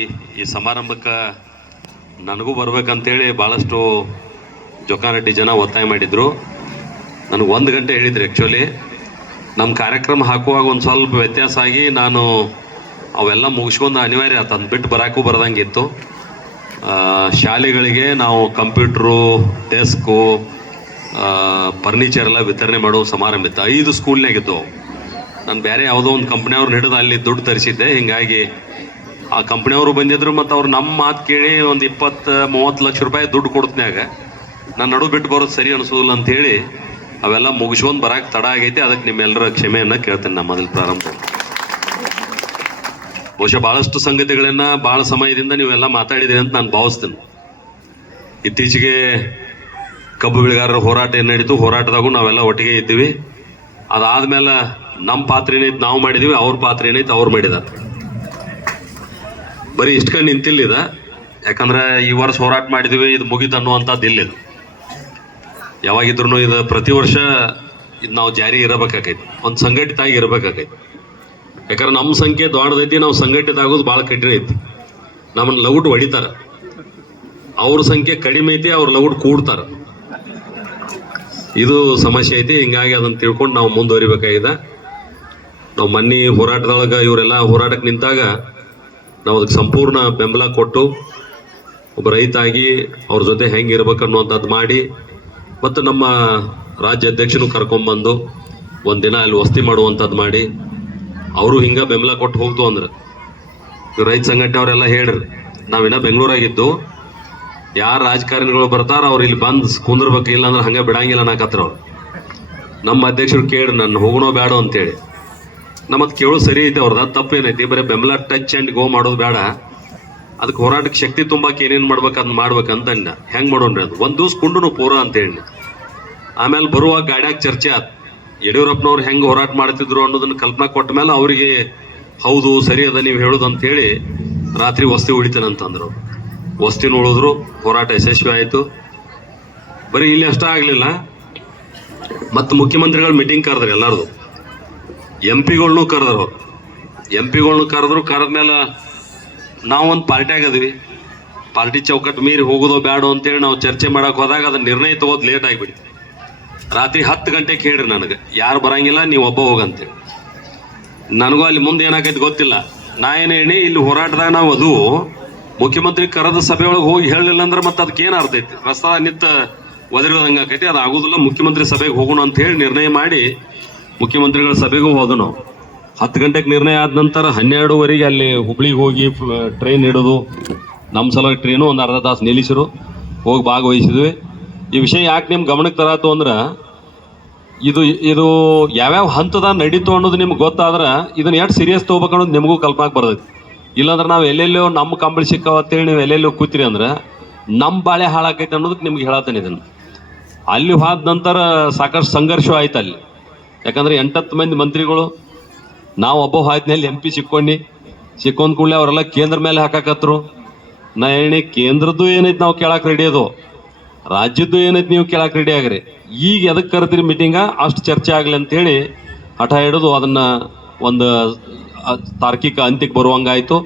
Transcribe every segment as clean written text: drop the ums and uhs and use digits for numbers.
ಈ ಸಮಾರಂಭಕ್ಕೆ ನನಗೂ ಬರ್ಬೇಕಂತೇಳಿ ಭಾಳಷ್ಟು ಜೊಕಾನಟ್ಟಿ ಜನ ಒತ್ತಾಯ ಮಾಡಿದ್ರು. ನನಗೆ 1 ಗಂಟೆ ಹೇಳಿದ್ರು. ಆ್ಯಕ್ಚುಲಿ ನಮ್ಮ ಕಾರ್ಯಕ್ರಮ ಹಾಕುವಾಗ ಒಂದು ಸ್ವಲ್ಪ ವ್ಯತ್ಯಾಸ ಆಗಿ ನಾನು ಅವೆಲ್ಲ ಮುಗಿಸ್ಕೊಂಡು ಅನಿವಾರ್ಯ ಆಯ್ತು, ಅದನ್ನ ಬಿಟ್ಟು ಬರೋಕ್ಕೂ ಬರ್ದಂಗಿತ್ತು. ಶಾಲೆಗಳಿಗೆ ನಾವು ಕಂಪ್ಯೂಟ್ರು, ಡೆಸ್ಕು, ಫರ್ನಿಚರ್ ಎಲ್ಲ ವಿತರಣೆ ಮಾಡೋ ಸಮಾರಂಭ ಇತ್ತು. 5 ಸ್ಕೂಲ್ನಾಗಿತ್ತು. ನಾನು ಬೇರೆ ಯಾವುದೋ ಒಂದು ಕಂಪ್ನಿಯವ್ರನ್ನ ಹಿಡಿದು ಅಲ್ಲಿ ದುಡ್ಡು ತರಿಸಿದ್ದೆ. ಹೀಗಾಗಿ ಆ ಕಂಪ್ನಿಯವರು ಬಂದಿದ್ರು ಮತ್ತು ಅವ್ರು ನಮ್ಮ ಮಾತು ಕೇಳಿ ಒಂದು 20-30 ಲಕ್ಷ ರೂಪಾಯಿ ದುಡ್ಡು ಕೊಡ್ತನ್ಯಾಗ ನಾನು ನಡು ಬಿಟ್ಟು ಬರೋದು ಸರಿ ಅನಿಸೋದಿಲ್ಲ ಅಂಥೇಳಿ ಅವೆಲ್ಲ ಮುಗಿಸ್ಕೊಂಡು ಬರೋಕೆ ತಡ ಆಗೈತಿ. ಅದಕ್ಕೆ ನಿಮ್ಮೆಲ್ಲರ ಕ್ಷಮೆಯನ್ನು ಕೇಳ್ತೇನೆ. ನಾನು ಮೊದಲು ಪ್ರಾರಂಭ ಬಹುಶಃ ಭಾಳಷ್ಟು ಸಂಗತಿಗಳನ್ನು ಭಾಳ ಸಮಯದಿಂದ ನೀವೆಲ್ಲ ಮಾತಾಡಿದ್ದೀರಿ ಅಂತ ನಾನು ಭಾವಿಸ್ತೇನೆ. ಇತ್ತೀಚೆಗೆ ಕಬ್ಬು ಬೆಳೆಗಾರರ ಹೋರಾಟ ಏನು ನಡೀತು, ಹೋರಾಟದಾಗೂ ನಾವೆಲ್ಲ ಒಟ್ಟಿಗೆ ಇದ್ದೀವಿ. ಅದಾದ್ಮೇಲೆ ನಮ್ಮ ಪಾತ್ರ ಏನೈತೆ ನಾವು ಮಾಡಿದ್ದೀವಿ, ಅವ್ರ ಪಾತ್ರ ಏನೈತೆ ಅವ್ರು ಮಾಡಿದಾರೆ. ಬರೀ ಇಷ್ಟಕೊಂಡು ನಿಂತಿಲ್ಲಿದ, ಯಾಕಂದ್ರೆ ಈ ವರ್ಷ ಹೋರಾಟ ಮಾಡಿದ್ದೀವಿ ಇದು ಮುಗಿತು ಅನ್ನುವಂಥದ್ದು ಇಲ್ಲಿದೆ. ಯಾವಾಗಿದ್ರು ಇದು ಪ್ರತಿ ವರ್ಷ ಇದು ನಾವು ಜಾರಿ ಇರಬೇಕಾಗೈತಿ, ಒಂದು ಸಂಘಟಿತ ಆಗಿ ಇರಬೇಕಾಗೈತಿ. ಯಾಕಂದ್ರೆ ನಮ್ಮ ಸಂಖ್ಯೆ ದೊಡ್ಡದೈತಿ, ನಾವು ಸಂಘಟಿತ ಆಗೋದು ಭಾಳ ಕಠಿಣ ಐತಿ. ನಮ್ಮನ್ನು ಲೌಟ್ ಹೊಡಿತಾರೆ. ಅವ್ರ ಸಂಖ್ಯೆ ಕಡಿಮೆ ಐತಿ, ಅವ್ರ ಲೌಟ್ ಕೂಡ್ತಾರೆ. ಇದು ಸಮಸ್ಯೆ ಐತಿ. ಹಿಂಗಾಗಿ ಅದನ್ನು ತಿಳ್ಕೊಂಡು ನಾವು ಮುಂದುವರಿಬೇಕಾಗಿದೆ. ನಾವು ಮೊನ್ನೆ ಹೋರಾಟದೊಳಗೆ ಇವರೆಲ್ಲ ಹೋರಾಟಕ್ಕೆ ನಿಂತಾಗ ನಾವು ಅದಕ್ಕೆ ಸಂಪೂರ್ಣ ಬೆಂಬಲ ಕೊಟ್ಟು ಒಬ್ಬ ರೈತ ಆಗಿ ಅವ್ರ ಜೊತೆ ಹೆಂಗೆ ಇರ್ಬೇಕು ಅನ್ನುವಂಥದ್ದು ಮಾಡಿ, ಮತ್ತು ನಮ್ಮ ರಾಜ್ಯ ಅಧ್ಯಕ್ಷನು ಕರ್ಕೊಂಡ್ಬಂದು ಒಂದಿನ ಅಲ್ಲಿ ವಸ್ತಿ ಮಾಡುವಂಥದ್ದು ಮಾಡಿ ಅವರು ಹಿಂಗೆ ಬೆಂಬಲ ಕೊಟ್ಟು ಹೋಗ್ತು ಅಂದ್ರೆ ರೈತ ಸಂಘಟನೆ ಅವರೆಲ್ಲ ಹೇಳ್ರಿ. ನಾವಿನ್ನ ಬೆಂಗಳೂರಾಗಿದ್ದು, ಯಾರು ರಾಜಕಾರಣಿಗಳು ಬರ್ತಾರ ಅವ್ರು ಇಲ್ಲಿ ಬಂದು ಕುಂದಿರ್ಬೇಕು, ಇಲ್ಲ ಅಂದ್ರೆ ಹಂಗೆ ಬಿಡಂಗಿಲ್ಲ ಅನ್ನಕತ್ರ ಅವ್ರು. ನಮ್ಮ ಅಧ್ಯಕ್ಷರು ಕೇಳಿ ನಾನು ಹೋಗೋಣೋ ಬೇಡ ಅಂತೇಳಿ. ನಮ್ಮದು ಕೇಳೋದು ಸರಿ ಐತೆ, ಅವ್ರದ್ದು ತಪ್ಪೇನೈತಿ. ಬರೀ ಬೆಂಬಲ ಟಚ್ ಆ್ಯಂಡ್ ಗೋ ಮಾಡೋದು ಬೇಡ, ಅದಕ್ಕೆ ಹೋರಾಟಕ್ಕೆ ಶಕ್ತಿ ತುಂಬಕ್ಕೆ ಏನೇನು ಮಾಡ್ಬೇಕು ಅದನ್ನ ಮಾಡ್ಬೇಕಂತ ಹೆಂಗೆ ಮಾಡೋಣ್ರಿ ಅದು ಒಂದು ದಿವ್ಸ ಕುಂಡು ಪೂರ ಅಂತ ಹೇಳಿ. ಆಮೇಲೆ ಬರುವಾಗ ಗಾಡ್ಯಾಗ ಚರ್ಚೆ ಆಯ್ತು. ಯಡಿಯೂರಪ್ಪನವ್ರು ಹೆಂಗೆ ಹೋರಾಟ ಮಾಡ್ತಿದ್ರು ಅನ್ನೋದನ್ನ ಕಲ್ಪನಾ ಕೊಟ್ಟ ಮೇಲೆ ಅವರಿಗೆ ಹೌದು ಸರಿ ಅದ ನೀವು ಹೇಳೋದು ಅಂತೇಳಿ ರಾತ್ರಿ ವಸ್ತಿ ಉಳಿತೇನಂತಂದ್ರು. ವಸ್ತಿನ ಉಳಿದ್ರು, ಹೋರಾಟ ಯಶಸ್ವಿ ಆಯಿತು. ಬರೀ ಇಲ್ಲಿ ಅಷ್ಟ ಆಗಲಿಲ್ಲ, ಮತ್ತು ಮುಖ್ಯಮಂತ್ರಿಗಳು ಮೀಟಿಂಗ್ ಕರೆದ್ರು ಎಲ್ಲರದು. MP ಗಳ್ನೂ ಕರೆದ್ರು. ಅವ್ರು MP ಗಳ್ನೂ ಕರೆದ್ಮೇಲೆ ನಾವೊಂದು ಪಾರ್ಟಿ ಆಗದ್ವಿ. ಪಾರ್ಟಿ ಚೌಕಟ್ಟು ಮೀರಿ ಹೋಗೋದೋ ಬೇಡ ಅಂತೇಳಿ ನಾವು ಚರ್ಚೆ ಮಾಡಕ್ಕೆ ಹೋದಾಗ ಅದನ್ನ ನಿರ್ಣಯ ತಗೋದು ಲೇಟ್ ಆಗಿಬಿಡ್ತು. ರಾತ್ರಿ 10 ಗಂಟೆಗೆ ಹೇಳ್ರಿ ನನಗೆ, ಯಾರು ಬರಂಗಿಲ್ಲ ನೀವು ಒಬ್ಬ ಹೋಗಂತೇಳಿ. ನನಗೂ ಅಲ್ಲಿ ಮುಂದೆ ಏನಾಗೈತೆ ಗೊತ್ತಿಲ್ಲ. ನಾ ಏನು ಹೇಳಿ ಇಲ್ಲಿ ಹೋರಾಟದಾಗ ನಾವು ಅದು ಮುಖ್ಯಮಂತ್ರಿ ಕರೆದ ಸಭೆಯೊಳಗೆ ಹೋಗಿ ಹೇಳಲಿಲ್ಲ ಅಂದ್ರೆ ಮತ್ತೆ ಅದಕ್ಕೆ ಏನು ಅರ್ಥ ಐತಿ, ರಸ್ತಾ ನಿಂತ ಒದರಿರೋದಂಗೆ ಆಕೈತಿ. ಅದು ಆಗೋದಿಲ್ಲ, ಮುಖ್ಯಮಂತ್ರಿ ಸಭೆಗೆ ಹೋಗೋಣ ಅಂತ ಹೇಳಿ ನಿರ್ಣಯ ಮಾಡಿ ಮುಖ್ಯಮಂತ್ರಿಗಳ ಸಭೆಗೂ ಹೋದ ನಾವು. 10 ಗಂಟೆಗೆ ನಿರ್ಣಯ ಆದ ನಂತರ 12:30 ಅಲ್ಲಿ ಹುಬ್ಳಿಗೆ ಹೋಗಿ ಟ್ರೈನ್ ಹಿಡೋದು, ನಮ್ಮ ಸಲುವಾಗಿ ಟ್ರೈನು ಒಂದು ಅರ್ಧ ತಾಸು ನಿಲ್ಲಿಸಿರು, ಹೋಗಿ ಭಾಗವಹಿಸಿದ್ವಿ. ಈ ವಿಷಯ ಯಾಕೆ ನಿಮ್ಮ ಗಮನಕ್ಕೆ ತರಾತು ಅಂದ್ರೆ ಇದು ಯಾವ್ಯಾವ ಹಂತದ ನಡೀತು ಅನ್ನೋದು ನಿಮ್ಗೆ ಗೊತ್ತಾದ್ರೆ ಇದನ್ನ ಎಷ್ಟು ಸೀರಿಯಸ್ ತೊಗೋಬೇಕು ಅನ್ನೋದು ನಿಮಗೂ ಕಲ್ಪನಾಕ್ ಬರ್ತೈತಿ. ಇಲ್ಲಾಂದ್ರೆ ನಾವು ಎಲ್ಲೆಲ್ಲೋ ನಮ್ಮ ಕಂಬಳಿ ಸಿಕ್ಕಾವತ್ತೇಳಿ ನೀವು ಎಲ್ಲೆಲ್ಲೋ ಕೂತಿರಿ ಅಂದ್ರೆ ನಮ್ಮ ಬಾಳೆ ಹಾಳಾಕೈತೆ ಅನ್ನೋದಕ್ಕೆ ನಿಮ್ಗೆ ಹೇಳತ್ತೇನೆ. ಇದನ್ನು ಅಲ್ಲಿ ಹೋದ ನಂತರ ಸಾಕಷ್ಟು ಸಂಘರ್ಷ ಆಯ್ತು ಅಲ್ಲಿ. ಯಾಕಂದ್ರೆ 8-10 ಮಂದಿ ಮಂತ್ರಿಗಳು, ನಾವು ಒಬ್ಬ ಹಾಯ್ತಿನಲ್ಲಿ MP ಸಿಕ್ಕೊಂಡ್ ಕೂಡಲೇ ಅವರೆಲ್ಲ ಕೇಂದ್ರ ಮೇಲೆ ಹಾಕಾಕತ್ರು. ನಾ ಹೇಳಿ ಕೇಂದ್ರದ್ದು ಏನೈತಿ ನಾವು ಕೇಳಕ್ಕೆ ರೆಡಿ ಅದು, ರಾಜ್ಯದ್ದು ಏನೈತಿ ನೀವು ಕೇಳಕ್ಕೆ ರೆಡಿ ಆಗ್ರಿ. ಈಗ ಎದಕ್ಕೆ ಕರೆದ್ರಿ ಮೀಟಿಂಗ, ಅಷ್ಟು ಚರ್ಚೆ ಆಗಲಿ ಅಂತೇಳಿ ಹಠ ಹಿಡಿದು ಅದನ್ನು ಒಂದು ತಾರ್ಕಿಕ ಅಂತ್ಯಕ್ಕೆ ಬರುವಂಗಾಯಿತು.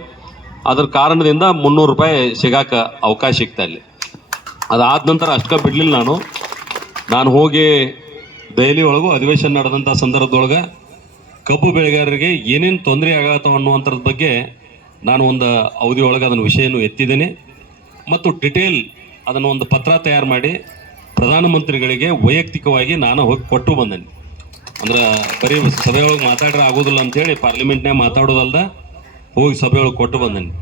ಅದ್ರ ಕಾರಣದಿಂದ 300 ರೂಪಾಯಿ ಸಿಗಾಕ ಅವಕಾಶ ಸಿಗ್ತಾ ಇಲ್ಲಿ. ಅದಾದ ನಂತರ ಅಷ್ಟಕ್ಕೆ ಬಿಡಲಿಲ್ಲ. ನಾನು ಹೋಗಿ ದೆಹಲಿ ಒಳಗೂ ಅಧಿವೇಶನ ನಡೆದಂಥ ಸಂದರ್ಭದೊಳಗೆ ಕಬ್ಬು ಬೆಳೆಗಾರರಿಗೆ ಏನೇನು ತೊಂದರೆ ಆಗತ್ತವ ಅನ್ನುವಂಥದ್ರ ಬಗ್ಗೆ ನಾನು ಒಂದು ಅವಧಿ ಒಳಗೆ ಅದನ್ನು ವಿಷಯನೂ ಎತ್ತಿದ್ದೇನೆ. ಮತ್ತು ಡಿಟೇಲ್ ಅದನ್ನು ಒಂದು ಪತ್ರ ತಯಾರು ಮಾಡಿ ಪ್ರಧಾನಮಂತ್ರಿಗಳಿಗೆ ವೈಯಕ್ತಿಕವಾಗಿ ನಾನು ಹೋಗಿ ಕೊಟ್ಟು ಬಂದೇನೆ. ಅಂದ್ರೆ ಬರೀ ಸಭೆಯೊಳಗೆ ಮಾತಾಡ್ರೆ ಆಗೋದಿಲ್ಲ ಅಂಥೇಳಿ ಪಾರ್ಲಿಮೆಂಟ್ನಾಗ ಮಾತಾಡೋದಲ್ದ ಹೋಗಿ ಸಭೆಯೊಳಗೆ ಕೊಟ್ಟು ಬಂದೇನೆ.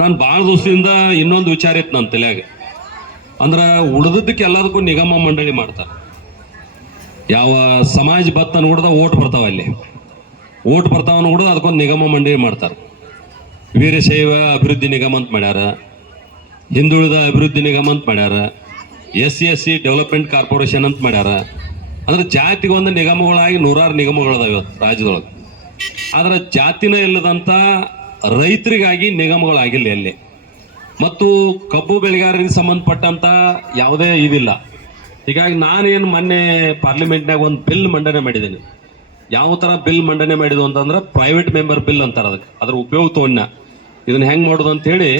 ನಾನು ಭಾಳ ದಿವಸದಿಂದ ಇನ್ನೊಂದು ವಿಚಾರ ಇತ್ತು ನನ್ನ ತಲೆಯಾಗ. ಅಂದ್ರೆ ಉಳಿದದ್ದಕ್ಕೆ ಎಲ್ಲದಕ್ಕೂ ನಿಗಮ ಮಂಡಳಿ ಮಾಡ್ತಾರೆ. ಯಾವ ಸಮಾಜ ಬತ್ತ ನೋಡಿದ ಓಟ್ ಬರ್ತಾವ, ಅಲ್ಲಿ ಓಟ್ ಬರ್ತಾವ ನೋಡಿದ ಅದಕ್ಕೊಂದು ನಿಗಮ ಮಂಡಳಿ ಮಾಡ್ತಾರೆ. ವೀರಶೈವ ಅಭಿವೃದ್ಧಿ ನಿಗಮ ಅಂತ ಮಾಡ್ಯಾರ, ಹಿಂದುಳಿದ ಅಭಿವೃದ್ಧಿ ನಿಗಮ ಅಂತ ಮಾಡ್ಯಾರ, SC ಡೆವಲಪ್ಮೆಂಟ್ ಕಾರ್ಪೊರೇಷನ್ ಅಂತ ಮಾಡ್ಯಾರ. ಅಂದ್ರೆ ಜಾತಿಗೊಂದು ನಿಗಮಗಳಾಗಿ 100 ನಿಗಮಗಳದಾವ ಇವತ್ತು ರಾಜ್ಯದೊಳಗೆ. ಆದ್ರೆ ಜಾತಿನ ಇಲ್ಲದಂಥ ರೈತರಿಗಾಗಿ ನಿಗಮಗಳಾಗಿಲ್ಲ ಎಲ್ಲಿ. ಮತ್ತು ಕಬ್ಬು ಬೆಳೆಗಾರರಿಗೆ ಸಂಬಂಧಪಟ್ಟಂತ ಯಾವುದೇ ಇದಿಲ್ಲ. ಹೀಗಾಗಿ ನಾನೇನು ಮೊನ್ನೆ ಪಾರ್ಲಿಮೆಂಟ್ನಾಗ ಒಂದು ಬಿಲ್ ಮಂಡನೆ ಮಾಡಿದ್ದೇನೆ. ಯಾವ ಥರ ಬಿಲ್ ಮಂಡನೆ ಮಾಡಿದ್ವು ಅಂತಂದ್ರೆ ಪ್ರೈವೇಟ್ ಮೆಂಬರ್ ಬಿಲ್ ಅಂತಾರೆ. ಅದಕ್ಕೆ ಅದ್ರ ಉಪಯೋಗ ತೊಗೊಂಡ ಇದನ್ನ ಹೆಂಗ್ ಮಾಡೋದು ಅಂತ ಹೇಳಿ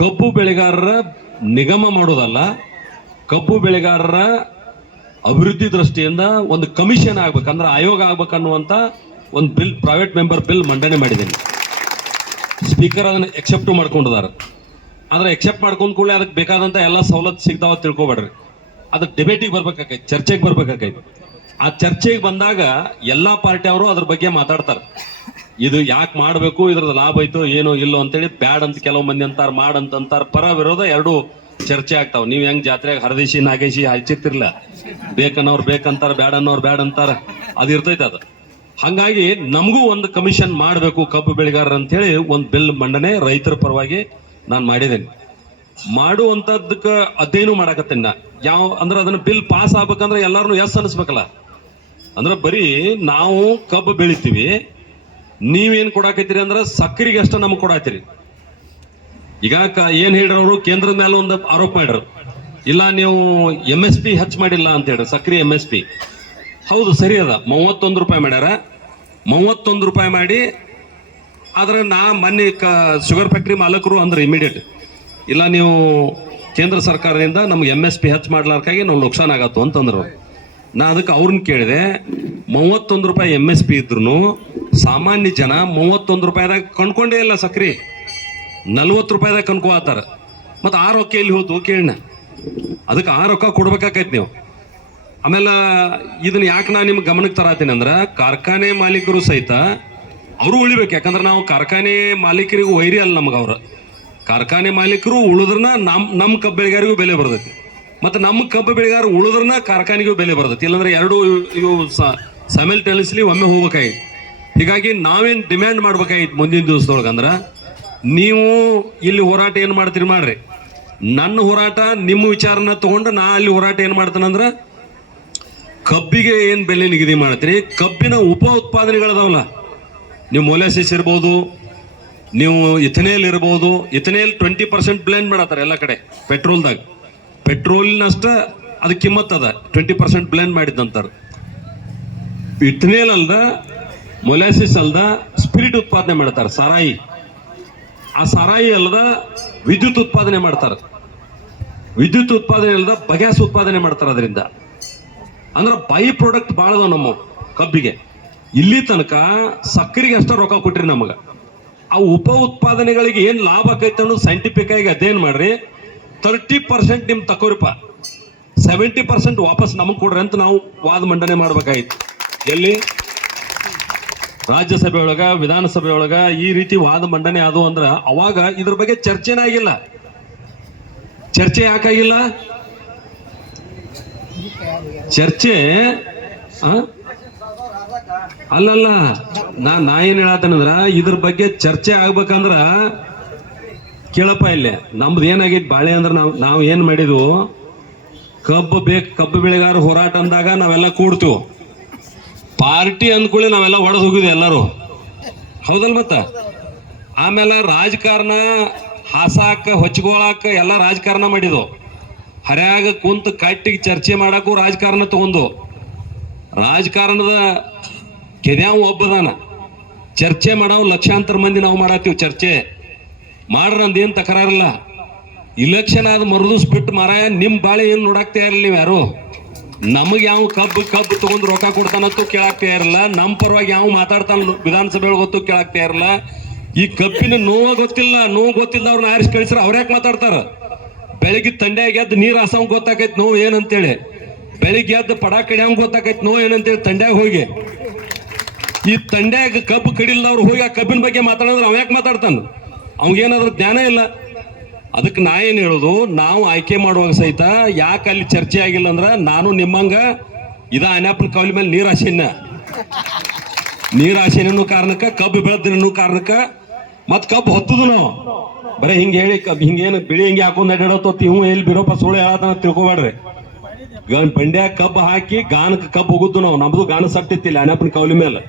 ಕಬ್ಬು ಬೆಳೆಗಾರರ ನಿಗಮ ಮಾಡೋದಲ್ಲ, ಕಬ್ಬು ಬೆಳೆಗಾರರ ಅಭಿವೃದ್ಧಿ ದೃಷ್ಟಿಯಿಂದ ಒಂದು ಕಮಿಷನ್ ಆಗ್ಬೇಕಂದ್ರೆ ಆಯೋಗ ಆಗ್ಬೇಕನ್ನುವಂತ ಒಂದು ಬಿಲ್, ಪ್ರೈವೇಟ್ ಮೆಂಬರ್ ಬಿಲ್ ಮಂಡನೆ ಮಾಡಿದ್ದೀನಿ. ಸ್ಪೀಕರ್ ಅದನ್ನ ಎಕ್ಸೆಪ್ಟ್ ಮಾಡ್ಕೊಂಡಿದ್ದಾರೆ. ಆದ್ರೆ ಎಕ್ಸೆಪ್ಟ್ ಮಾಡ್ಕೊಂಡ್ ಕೂಡಲೇ ಅದಕ್ಕೆ ಬೇಕಾದಂತ ಎಲ್ಲ ಸವಲತ್ತು ಸಿಗ್ತಾವ ತಿಳ್ಕೊಬೇಡ್ರಿ. ಅದಕ್ಕೆ ಡಿಬೇಟಿಗೆ ಬರ್ಬೇಕಾಗೈತಿ, ಚರ್ಚೆಗೆ ಬರ್ಬೇಕಾಗೈತಿ. ಆ ಚರ್ಚೆಗೆ ಬಂದಾಗ ಎಲ್ಲಾ ಪಾರ್ಟಿ ಅವರು ಅದ್ರ ಬಗ್ಗೆ ಮಾತಾಡ್ತಾರೆ. ಇದು ಯಾಕೆ ಮಾಡ್ಬೇಕು, ಇದ್ರದ್ದು ಲಾಭ ಐತೋ ಏನೋ ಇಲ್ಲೋ ಅಂತೇಳಿ ಬ್ಯಾಡ್ ಅಂತ ಕೆಲವು ಮಂದಿ ಅಂತಾರ, ಮಾಡಂತಾರ. ಪರ ವಿರೋಧ ಎರಡು ಚರ್ಚೆ ಆಗ್ತಾವ. ನೀವ್ ಹೆಂಗ್ ಜಾತ್ರೆಗೆ ಹರದೇಶಿ ನಾಗೇಶಿ ಹಚ್ಚಿರ್ತಿರ್ಲ, ಬೇಕನ್ನೋರು ಬೇಕಂತಾರ, ಬ್ಯಾಡನ್ನೋರು ಬ್ಯಾಡ್ ಅಂತಾರ, ಅದು ಇರ್ತೈತೆ ಅದು. ಹಂಗಾಗಿ ನಮಗೂ ಒಂದು ಕಮಿಷನ್ ಮಾಡಬೇಕು ಕಬ್ಬು ಬೆಳೆಗಾರರ ಅಂತ ಹೇಳಿ ಒಂದು ಬಿಲ್ ಮಂಡನೆ ರೈತರ ಪರವಾಗಿ ನಾನು ಮಾಡಿದ್ದೇನೆ. ಮಾಡುವಂತದ್ದಕ್ಕೆ ಅದೇನು ಮಾಡಾಕತ್ತೇನೆ ನಾ. ಯಾವ ಅಂದ್ರೆ ಅದನ್ನ ಬಿಲ್ ಪಾಸ್ ಆಗ್ಬೇಕಂದ್ರೆ ಎಲ್ಲಾರು ಎಸ್ ಅನ್ಸ್ಬೇಕಲ್ಲ. ಅಂದ್ರೆ ಬರೀ ನಾವು ಕಬ್ಬು ಬೆಳಿತೀವಿ, ನೀವೇನ್ ಕೊಡಾಕತ್ತೀರಿ ಅಂದ್ರೆ ಸಕ್ಕರೆಗೆ ಅಷ್ಟ ನಮ್ಗೆ ಕೊಡಾತೀರಿ. ಈಗ ಏನ್ ಹೇಳ್ರವ್ರು ಕೇಂದ್ರದ ಮೇಲೆ ಒಂದು ಆರೋಪ ಮಾಡ್ರು, ಇಲ್ಲ ನೀವು MSP ಹೆಚ್ಚು ಮಾಡಿಲ್ಲ ಅಂತ ಹೇಳ್ರಿ, ಸಕ್ಕರೆ MSP. ಹೌದು, ಸರಿ ಅದ. 31 ರೂಪಾಯಿ ಮಾಡ್ಯಾರ. 31 ರೂಪಾಯಿ ಮಾಡಿ, ಆದ್ರೆ ನಾ ಮೊನ್ನೆ ಶುಗರ್ ಫ್ಯಾಕ್ಟ್ರಿ ಮಾಲಕರು ಅಂದ್ರೆ ಇಮಿಡಿಯೇಟ್, ಇಲ್ಲ ನೀವು ಕೇಂದ್ರ ಸರ್ಕಾರದಿಂದ ನಮ್ಗೆ MSP ಹೆಚ್ಚು ಮಾಡ್ಲಾರ್ಕಾಗಿ ನಾವು ನುಕ್ಸಾನ್ ಆಗತ್ತು ಅಂತಂದ್ರು. ನಾ ಅದಕ್ಕೆ ಅವ್ರನ್ನ ಕೇಳಿದೆ, 31 ರೂಪಾಯಿ MSP ಇದ್ರು ಸಾಮಾನ್ಯ ಜನ 31 ರೂಪಾಯಿದಾಗ ಕೊಂಡ್ಕೊಂಡೇ ಇಲ್ಲ ಸಕ್ರಿ, 40 ರೂಪಾಯಿದಾಗ ಕನ್ಕೋತಾರ. ಮತ್ತೆ ಆ ರೊಕ್ಕ ಎಲ್ಲಿ ಹೋತು ಕೇಳಿನ. ಅದಕ್ಕೆ ಆ ರೊಕ್ಕ ಕೊಡ್ಬೇಕಾಕೈತಿ ನೀವು. ಆಮೇಲೆ ಇದನ್ನ ಯಾಕೆ ನಾ ನಿಮ್ಗೆ ಗಮನಕ್ಕೆ ತರಾತೀನಿ ಅಂದ್ರೆ, ಕಾರ್ಖಾನೆ ಮಾಲೀಕರು ಸಹಿತ ಅವರು ಉಳಿಬೇಕು. ಯಾಕಂದ್ರೆ ನಾವು ಕಾರ್ಖಾನೆ ಮಾಲೀಕರಿಗೂ ವೈರಿ ಅಲ್ಲ ನಮ್ಗೆ. ಅವ್ರ ಕಾರ್ಖಾನೆ ಮಾಲೀಕರು ಉಳಿದ್ರನ ನಮ್ಮ ಕಬ್ಬು ಬೆಳೆಗಾರಿಗೂ ಬೆಲೆ ಬರ್ತೈತಿ, ಮತ್ತೆ ನಮ್ಮ ಕಬ್ಬು ಬೆಳೆಗಾರ ಉಳಿದ್ರನ ಕಾರ್ಖಾನೆಗೂ ಬೆಲೆ ಬರ್ತೈತಿ. ಇಲ್ಲಾಂದ್ರೆ ಎರಡು ಇವು ಸೈಮಲ್ಟೇನಿಯಸ್ಲಿ ಒಮ್ಮೆ ಹೋಗ್ಬೇಕಾಗಿತ್ತು. ಹೀಗಾಗಿ ನಾವೇನ್ ಡಿಮ್ಯಾಂಡ್ ಮಾಡ್ಬೇಕಾಗಿತ್ತು ಮುಂದಿನ ದಿವಸದೊಳಗೆ ಅಂದ್ರೆ, ನೀವು ಇಲ್ಲಿ ಹೋರಾಟ ಏನ್ ಮಾಡ್ತೀರಿ ಮಾಡ್ರಿ, ನನ್ನ ಹೋರಾಟ ನಿಮ್ಮ ವಿಚಾರನ ತಗೊಂಡು ನಾ ಅಲ್ಲಿ ಹೋರಾಟ ಏನ್ ಮಾಡ್ತಾನಂದ್ರೆ, ಕಬ್ಬಿಗೆ ಏನ್ ಬೆಲೆ ನಿಗದಿ ಮಾಡ್ತೀರಿ, ಕಬ್ಬಿನ ಉಪ ಉತ್ಪಾದನೆಗಳದಾವಲ್ಲ, ನೀವು ಮೊಲಾಸಿಸ್ ಇರ್ಬೋದು, ನೀವು ಇಥನೇಲ್ ಇರ್ಬೋದು. ಇಥನೇಲ್ 20% ಬ್ಲೆಂಡ್ ಮಾಡತ್ತಾರೆ ಎಲ್ಲ ಕಡೆ ಪೆಟ್ರೋಲ್ದಾಗ. ಪೆಟ್ರೋಲಿನಷ್ಟ ಅದು ಕಿಮ್ಮತ್ ಅದ, 20% ಬ್ಲೆಂಡ್ ಮಾಡಿದ್ದಂತಾರ. ಇಥನೇಲ್ ಅಲ್ದ, ಮೊಲಾಸಿಸ್ ಅಲ್ದ ಸ್ಪಿರಿಟ್ ಉತ್ಪಾದನೆ ಮಾಡ್ತಾರೆ, ಸಾರಾಯಿ. ಆ ಸಾರಾಯಿ ಅಲ್ದ ವಿದ್ಯುತ್ ಉತ್ಪಾದನೆ ಮಾಡ್ತಾರೆ. ವಿದ್ಯುತ್ ಉತ್ಪಾದನೆ ಅಲ್ದ ಬಗ್ಯಾಸ್ ಉತ್ಪಾದನೆ ಮಾಡ್ತಾರೆ. ಅದರಿಂದ ಅಂದ್ರೆ ಬೈ ಪ್ರಾಡಕ್ಟ್ ಭಾಳ ಅದಾವ ನಮ್ಮ ಕಬ್ಬಿಗೆ. ಇಲ್ಲಿ ತನಕ ಸಕ್ಕರೆಗೆ ಅಷ್ಟ ರೊಕ್ಕ ಕೊಟ್ರಿ ನಮಗ. ಆ ಉಪ ಉತ್ಪಾದನೆಗಳಿಗೆ ಏನ್ ಲಾಭ ಆಕೈತೆ ಅನ್ನೋದು ಸೈಂಟಿಫಿಕ್ ಆಗಿ ಅಧ್ಯಯನ ಮಾಡ್ರಿ. 30% ನಿಮ್ ತಕೋರಿಪ, 70% ವಾಪಸ್ ನಮಗ್ ಕೊಡ್ರಿ ಅಂತ ನಾವು ವಾದ ಮಂಡನೆ ಮಾಡ್ಬೇಕಾಗಿತ್ತು. ಎಲ್ಲಿ ರಾಜ್ಯಸಭೆ ಒಳಗ, ವಿಧಾನಸಭೆ ಒಳಗ ಈ ರೀತಿ ವಾದ ಮಂಡನೆ ಆದವು ಅಂದ್ರ ಅವಾಗ ಇದ್ರ ಬಗ್ಗೆ ಚರ್ಚೆನೇ ಆಗಿಲ್ಲ. ಚರ್ಚೆ ಯಾಕಾಗಿಲ್ಲ? ಚರ್ಚೆ ಅಲ್ಲಲ್ಲ, ನಾ ಏನ್ ಹೇಳತ್ತೇನಂದ್ರ, ಇದ್ರ ಬಗ್ಗೆ ಚರ್ಚೆ ಆಗ್ಬೇಕಂದ್ರ ಕೇಳಪ್ಪ, ಇಲ್ಲೇ ನಮ್ದು ಏನಾಗೈತಿ ಬಾಳೆ ಅಂದ್ರೆ, ನಾವು ಏನ್ ಮಾಡಿದ್ವು, ಕಬ್ಬು ಬೆಳೆಗಾರ ಹೋರಾಟ ಅಂದಾಗ ನಾವೆಲ್ಲ ಕೂಡ್ತೀವಿ. ಪಾರ್ಟಿ ಅಂದ್ಕೊಳ್ಳಿ ನಾವೆಲ್ಲ ಒಡೆದು ಹೋಗಿದ್ವಿ ಎಲ್ಲರೂ, ಹೌದಲ್? ಮತ್ತ ಆಮೇಲೆ ರಾಜಕಾರಣ ಹಾಸಾಕ ಹೊಚ್ಕೊಳಾಕ ಎಲ್ಲ ರಾಜಕಾರಣ ಮಾಡಿದ್ವು. ಹರ್ಯಾಗ ಕುಂತ ಕಟ್ಟಿಗೆ ಚರ್ಚೆ ಮಾಡಕ್ಕೂ ರಾಜಕಾರಣ ತಗೊಂಡು, ರಾಜಕಾರಣದ ಕೆದ್ಯಾವ ಒಬ್ಬದಾನ, ಚರ್ಚೆ ಮಾಡಾವ್ ಲಕ್ಷಾಂತರ ಮಂದಿ ನಾವು ಮಾಡತ್ತೀವಿ. ಚರ್ಚೆ ಮಾಡ್ರ ಅಂದೇನ್ ತಕರಾರಿಲ್ಲ. ಇಲೆಕ್ಷನ್ ಆದ ಮರುದಿವ್ಸ ಬಿಟ್ಟು ಮಾರಾಯ ನಿಮ್ ಬಾಳೆ ಏನ್ ನೋಡಾಕ್ತಾ ಇರಲಿಲ್ಲ ನೀವು ಯಾರು. ನಮಗ್ ಯಾವ ಕಬ್ಬು ತಗೊಂಡ್ ರೊಕ್ಕ ಕೊಡ್ತಾನಂತೂ ಕೇಳಾಕ್ತಾ ಇರಲ್ಲ. ನಮ್ ಪರವಾಗಿ ಯಾವ ಮಾತಾಡ್ತಾನ ವಿಧಾನಸಭೆ ಗೊತ್ತು ಕೇಳಾಕ್ತಾ ಇರಲ್ಲ. ಈ ಕಬ್ಬಿನ ನೋವು ಗೊತ್ತಿಲ್ಲ ಅವ್ರನ್ನ ಆರಿಸಿ ಕಳಿಸ್ರ ಅವ್ರ್ಯಾಕೆ ಮಾತಾಡ್ತಾರ? ಬೆಳಿಗ್ಗೆ ತಂಡ್ಯಾಗ ಎದ್ದು ನೀರ್ ಹಾಸಂಗ್ ಗೊತ್ತಾಕೈತಿ ನೋವು ಏನಂತೇಳಿ, ಬೆಳಿಗ್ಗೆ ಎದ್ದು ಪಡ ಕಡಿಯಂಗ್ ಗೊತ್ತಾಕೈತಿ ನೋವು ಏನಂತೇಳಿ ತಂಡ್ಯಾಗ ಹೋಗಿ. ಈ ತಂಡ್ಯಾಗ ಕಬ್ಬು ಕಡಿಲ್ದವ್ರು ಹೋಗಿ ಆ ಕಬ್ಬಿನ ಬಗ್ಗೆ ಮಾತಾಡಿದ್ರೆ ಅವ್ಯಾಕೆ ಮಾತಾಡ್ತಾನ? ಅವಂಗೇನಾದ್ರೂ ಜ್ಞಾನ ಇಲ್ಲ. ಅದಕ್ಕೆ ನಾ ಏನ್ ಹೇಳೋದು, ನಾವು ಆಯ್ಕೆ ಮಾಡುವಾಗ ಸಹಿತ ಯಾಕೆ ಅಲ್ಲಿ ಚರ್ಚೆ ಆಗಿಲ್ಲ ಅಂದ್ರ, ನಾನು ನಿಮ್ಮಂಗ ಅನ್ಯಾಪನ ಕೌಲಿ ಮೇಲೆ ನೀರ್ ಹಾಸೇನೂ ಕಾರಣಕ್ಕ, ಕಬ್ಬು ಬೆಳೆದಿನೂ ಕಾರಣಕ್ಕ, ಮತ್ ಕಬ್ಬು ಹೊತ್ತದು ನಾವು ಬರೀ ಹಿಂಗೆ ಹೇಳಿ ಹಿಂಗೇನು ಬಿಳಿ ಹಿಂಗೆ ಹಾಕೊಂಡ್ ಅಡ್ಯಾಡೋತಿ ಇವ್ ಎಲ್ಲಿ ಬಿರೋಪ ಸುಳ್ಳು ಹೇಳತನ ತಿಳ್ಕೊಬೇಡ್ರಿ. ಬಂಡ್ಯಾಗ ಕಬ್ಬು ಹಾಕಿ ಗಾನಕ್ಕೆ ಕಬ್ಬು ಹೋಗುದು ನಾವು, ನಮ್ದು ಗಾನ ಸಟ್ಟಿತ್ತಿಲ್ಲ ಅನ್ಯಾಪನ ಕೌಲಿ ಮೇಲೆ.